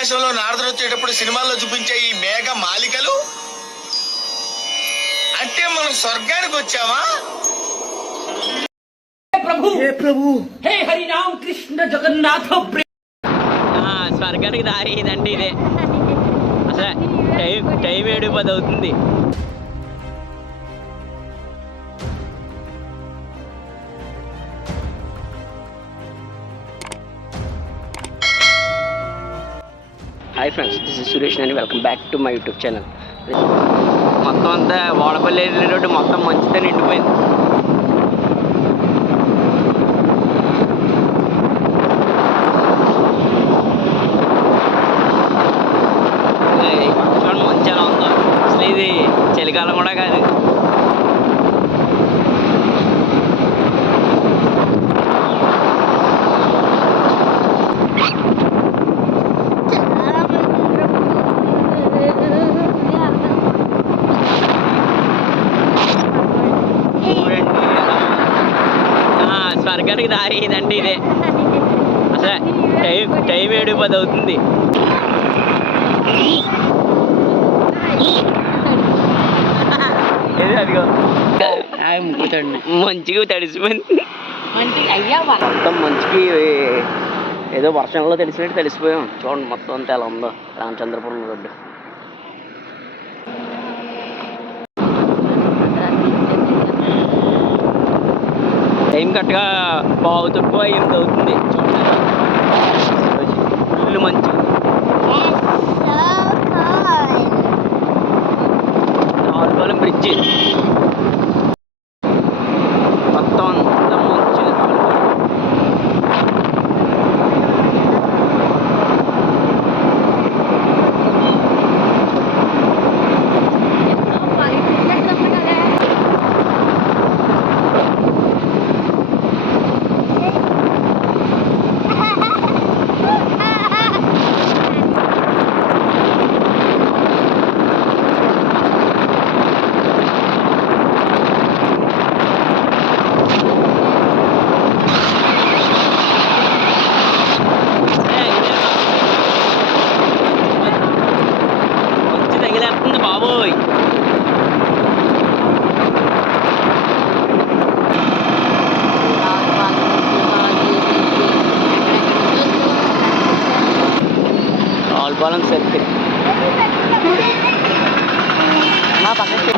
ఆకాశంలో నారదులు వచ్చేటప్పుడు సినిమాల్లో చూపించే ఈ మేఘ మాలికలు? అంటే మనం స్వర్గానికి వచ్చావా స్వర్గానికి దారి ఇదండి ఇదే. అసలు టైం టైం ఏడు పది అవుతుంది hi friends this is Suresh అండి welcome back to my YouTube channel మొత్తం అంతా వాడపల్లి వెళ్ళే రోడ్డు మొత్తం మంచితో నిండిపోయింది. చూడండి మంచి ఎలా ఉందో అసలు ఇది చలికాలం కూడా కాదు చూడండి ఎలా ఉందో. స్వర్గానికి దారి ఇదండి ఇదే. అసలు టైం టైం ఏడు పది అవుతుంది. ఏది అదిగో. మంచిగా తడిసిపోయింది. మొత్తం మంచికి ఏదో వర్షంలో తెలిసినట్టు తెలిసిపోయాం చూడండి మొత్తం అంతా ఎలా ఉందో. రామచంద్రపురం రోడ్డు. టైం కరెక్ట్గా బాగు తక్కువ ఎనిమిది అవుతుంది చూడండి ఫుల్ మంచి రావులపాలెం బ్రిడ్జి మొత్తం అంతా మంచి రావులపాలెం మంచి తగిలేస్తుంది బాబోయ్ రావులపాలెం సర్కిల్ మా పక్కకి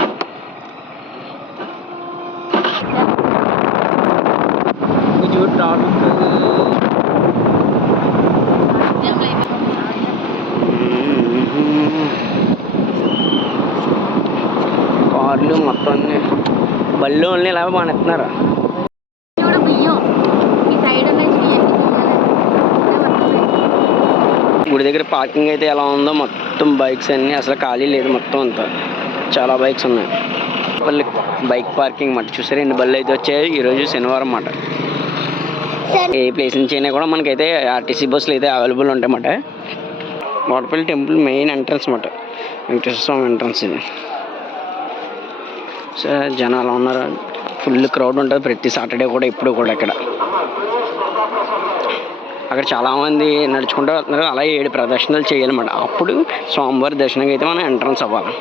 ఈ చూడు రావడం కార్లు మొత్తం అన్ని బళ్ళు అన్నీ ఇలా బాగా గుడి దగ్గర పార్కింగ్ అయితే ఎలా ఉందో మొత్తం బైక్స్ అన్నీ అసలు ఖాళీ లేదు మొత్తం అంతా. చాలా బైక్స్ ఉన్నాయి. పల్లి బైక్ పార్కింగ్ మాట. చూసారు? ఎన్ని బళ్ళు అయితే వచ్చాయి. ఈరోజు శనివారం అన్నమాట ఏ ప్లేస్ నుంచి అయినా కూడా మనకైతే ఆర్టీసీ బస్సులు అయితే అవైలబుల్ ఉంటాయి వాడపల్లి టెంపుల్ మెయిన్ ఎంట్రన్స్ అన్నమాట వెంకటేశ్వర స్వామి ఎంట్రన్స్ ఇది. సో జనాలు ఉన్నారు? ఫుల్ క్రౌడ్ ఉంటుంది. ప్రతి సాటర్డే కూడా ఇప్పుడు కూడా ఇక్కడ. అక్కడ చాలామంది నడుచుకుంటూ వెళ్తున్నారు. అలా ఏడు ప్రదర్శనలు చేయాలన్నమాట. అప్పుడు స్వామివారి దర్శనంకి అయితే మనం ఎంట్రన్స్ అవ్వాలి.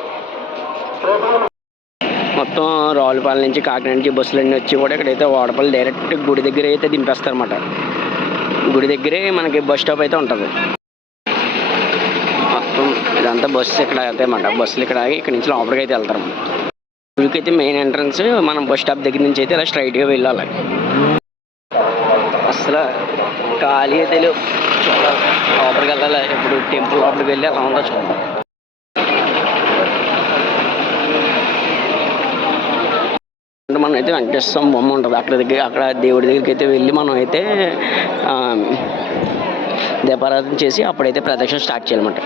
మొత్తం రావులపాలెం నుంచి కాకినాడ నుంచి బస్సులు అన్నీ వచ్చి కూడా ఇక్కడైతే వాడపల్లి డైరెక్ట్ గుడి దగ్గర అయితే దింపేస్తారన్నమాట. గుడి దగ్గరే మనకి బస్ స్టాప్ అయితే ఉంటుంది. మొత్తం ఇదంతా బస్సు ఇక్కడ అయితే అన్నమాట బస్సులు ఇక్కడ ఆగి ఇక్కడ నుంచి లోపలికి అయితే వెళ్తారు గుడికి అయితే మెయిన్ ఎంట్రన్స్ మనం బస్ స్టాప్ దగ్గర నుంచి అయితే ఇలా స్ట్రైట్గా వెళ్ళాలి. అసలు ఖాళీ అయితే చూడాలి లోపలికి వెళ్ళాలి. ఇప్పుడు టెంపుల్ లోపలికి వెళ్ళి అలా ఉందో చూడాలి అంటే మనం అయితే వెంకటేశ్వర బొమ్మ ఉంటుంది. అక్కడ దగ్గర అక్కడ దేవుడి దగ్గరికి అయితే వెళ్ళి మనం అయితే దీపారాధన చేసి అప్పుడైతే ప్రదక్షిణ స్టార్ట్ చేయాలన్నమాట.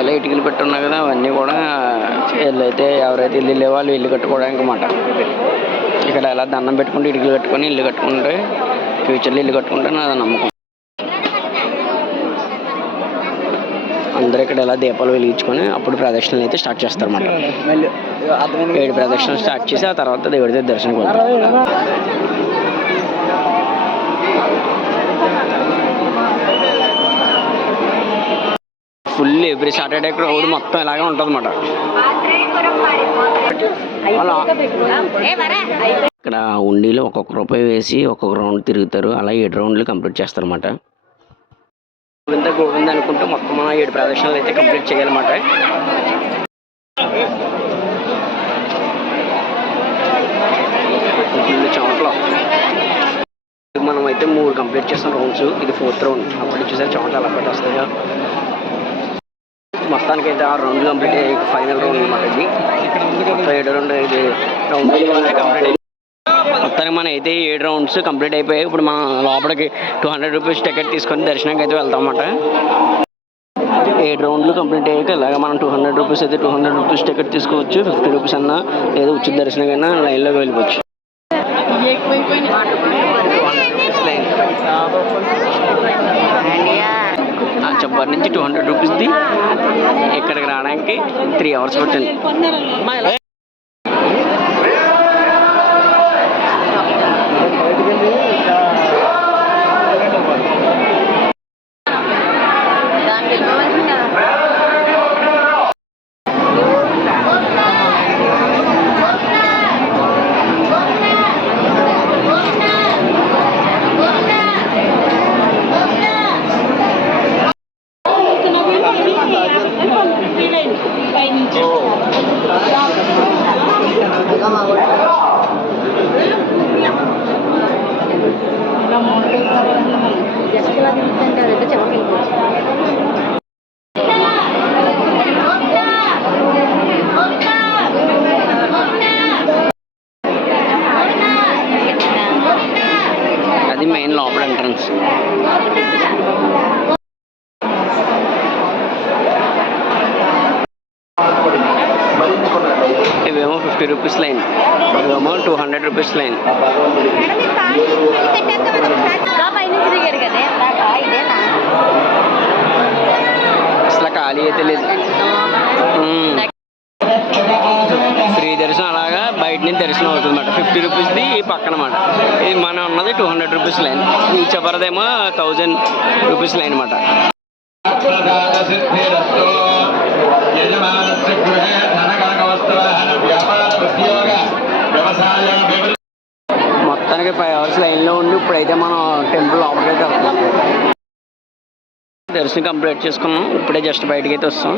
ఇలా ఇటుకలు పెట్టున్నా కదా అవన్నీ కూడా వీళ్ళైతే ఎవరైతే ఇల్లు లేవాళ్ళు ఇల్లు కట్టుకోవడానికి అనమాట ఇక్కడ ఎలా దండం పెట్టుకుంటే ఇటుకలు కట్టుకొని ఇల్లు కట్టుకుంటే ఫ్యూచర్లో ఇల్లు కట్టుకుంటే నాది నమ్మకం. అందరూ ఇక్కడ ఇలా దీపాలు వెలిగించుకొని అప్పుడు ప్రదక్షిణలు అయితే స్టార్ట్ చేస్తారు అన్నమాట ఏడు ప్రదక్షిణలు స్టార్ట్ చేసి ఆ తర్వాత దేవుడితే దర్శనం ఫుల్ ఎవ్రీ సాటర్డే క్రౌడ్ మొత్తం ఇలాగే ఉంటుంది అన్నమాట ఇక్కడ ఉండిలో ఒక్కొక్క రూపాయి వేసి ఒక్కొక్క రౌండ్ తిరుగుతారు. అలా ఏడు రౌండ్లు కంప్లీట్ చేస్తారన్నమాట. గోవింద గోవింద అనుకుంటూ మొత్తం మనం ఏడు ప్రదర్శనలు అయితే కంప్లీట్ చేయాలన్నమాట. చోట్ల మనం అయితే మూడు కంప్లీట్ చేస్తాం రౌండ్స్. ఇది ఫోర్త్ రౌండ్. అప్పుడు చూసారు చోట్ల అలా పట్టేస్తాయో. మొత్తానికి అయితే ఆరు రౌండ్లు కంప్లీట్ అయ్యాయి ఫైనల్ రౌండ్ అనమాట ఇది. మొత్తం ఏడు రౌండ్ ఇది. రౌండ్ కంప్లీట్ అయ్యింది మొత్తానికి మనం అయితే ఏడు రౌండ్స్ కంప్లీట్ అయిపోయాయి. ఇప్పుడు మనం లోపలికి టూ హండ్రెడ్ రూపీస్ టికెట్ తీసుకొని దర్శనానికి అయితే వెళ్తాం అన్నమాట. ఏడు రౌండ్లు కంప్లీట్ అయ్యాక ఇలాగ మనం టూ హండ్రెడ్ రూపీస్ అయితే టూ హండ్రెడ్ రూపీస్ టికెట్ తీసుకోవచ్చు. ఫిఫ్టీ రూపీస్ అన్నా లేదా ఉచిత దర్శనం అయినా లైన్లోకి వెళ్ళిపోవచ్చు. లైన్ ఆ నుంచి టూ హండ్రెడ్ రూపీస్ది ఇక్కడికి రావడానికి త్రీ అవర్స్ పట్టింది అది మెయిన్ లోపల ఎంట్రన్స్ ఇవేమో fifty rupees line two hundred rupees line. అసలు ఖాళీ అయితే లేదు. ఫ్రీ దర్శనం అలాగా బయట నుంచి దర్శనం అవుతుంది అన్నమాట ఫిఫ్టీ రూపీస్ది పక్కన అన్నమాట ఇది మనం ఉన్నది టూ హండ్రెడ్ రూపీస్ లైన్. ఈ థౌజండ్ రూపీస్ లైన్ అనమాట యజమానస్య గృహే ధనకనకవస్త్రవాహన వస్త్ర మొత్తానికి ఫైవ్ అవర్స్ లైన్లో ఉండి ఇప్పుడైతే మనం టెంపుల్ లోపలికి అయితే వెళ్తాం. దర్శనం కంప్లీట్ చేసుకున్నాం. ఇప్పుడే జస్ట్ బయటకి అయితే వస్తాం.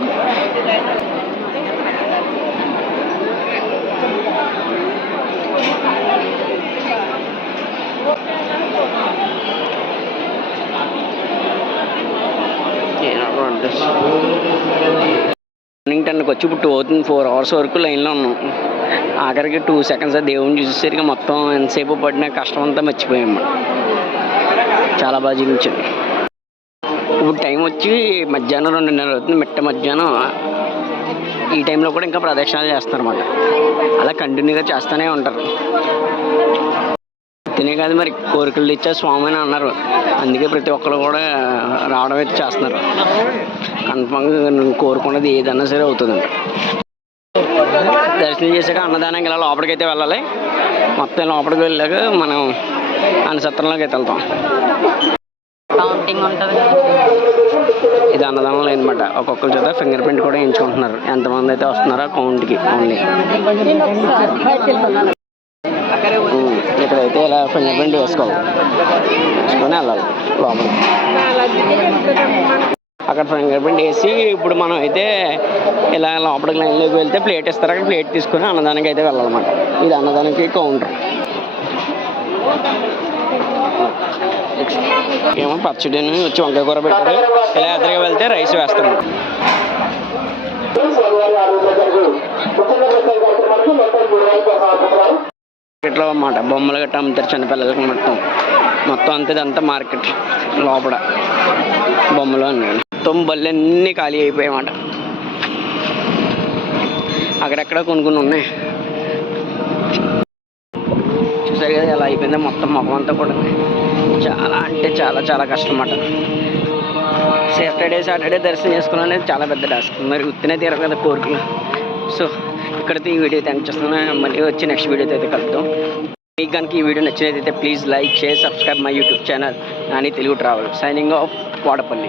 మార్నింగ్ టెన్కి వచ్చి ఇప్పుడు టూ అవుతుంది ఫోర్ అవర్స్ వరకు లైన్లో ఉన్నాం. ఆఖరికి టూ సెకండ్స్ దేవుని చూసేసరికి మొత్తం ఎంతసేపు పడిన కష్టం అంతా మర్చిపోయాం చాలా బాగా జీవించింది ఇప్పుడు టైం వచ్చి మధ్యాహ్నం రెండున్నర అవుతుంది మిట్ట మధ్యాహ్నం. ఈ టైంలో కూడా ఇంకా ప్రదక్షిణాలు చేస్తారన్నమాట. అలా కంటిన్యూగా చేస్తూనే ఉంటారు. తినే కాదు మరి కోరికలు ఇచ్చే స్వామి అని అన్నారు. అందుకే ప్రతి ఒక్కరు కూడా రావడం అయితే చేస్తున్నారు. కన్ఫామ్గా కోరుకున్నది ఏదన్నా సరే అవుతుందంట దర్శనం చేశాక అన్నదానంకి ఇలా లోపలికి అయితే వెళ్ళాలి. మొత్తం లోపలికి వెళ్ళాక మనం అన్నసత్రంలోకి అయితే వెళ్తాం. కౌంటింగ్ ఉంటుంది. ఇది అన్నదానం అనమాట ఒక్కొక్కరి చేత ఫింగర్ ప్రింట్ కూడా ఎంచుకుంటున్నారు ఎంతమంది అయితే వస్తున్నారో కౌంట్కి ఓన్లీ. ఇక్కడైతే ఇలా ఫింగర్ ప్రింట్ వేసుకోవాలి. వేసుకొని వెళ్ళాలి లోపలికి. అక్కడ ఫింగర్ ప్రింట్ వేసి ఇప్పుడు మనం అయితే ఇలా లోపలికి లైన్లోకి వెళ్తే ప్లేట్ ఇస్తారు. అక్కడ ప్లేట్ తీసుకొని అన్నదానికి అయితే వెళ్ళాలన్నమాట. ఇది అన్నదానికి కౌంటర్ ఏమో పచ్చడిని వచ్చి వంకాయ కూర పెట్టారు. ఇలా ఎదురుగా వెళ్తే రైస్ వేస్తారు. మార్కెట్లో అన్నమాట. బొమ్మలు గట్రా అమ్ముతారు చిన్నపిల్లలకి మొత్తం. మొత్తం అంతా మార్కెట్ లోపల. బొమ్మలు అన్నీ. మొత్తం బళ్ళన్నీ ఖాళీ అయిపోయాయి అన్నమాట అక్కడెక్కడ కొన్ని కొన్ని ఉన్నాయి. చూసారు కదా ఎలా అయిపోయిందో మొత్తం మొహం అంతా కూడా. చాలా అంటే చాలా చాలా కష్టం అన్నమాట సాటర్డే సాటర్డే దర్శనం చేసుకోవడం అనేది చాలా పెద్ద టాస్క్ మరి గుర్తునే తీరదు కదా కోరికలు. సో ఇక్కడితో ఈ వీడియో అయితే చేస్తున్నాను. మళ్ళీ వచ్చి నెక్స్ట్ వీడియోతో అయితే కలుద్దాం. మీకు కనుక ఈ వీడియో నచ్చినట్లయితే please like share subscribe my YouTube channel Nani Telugu travel signing off Vadapalli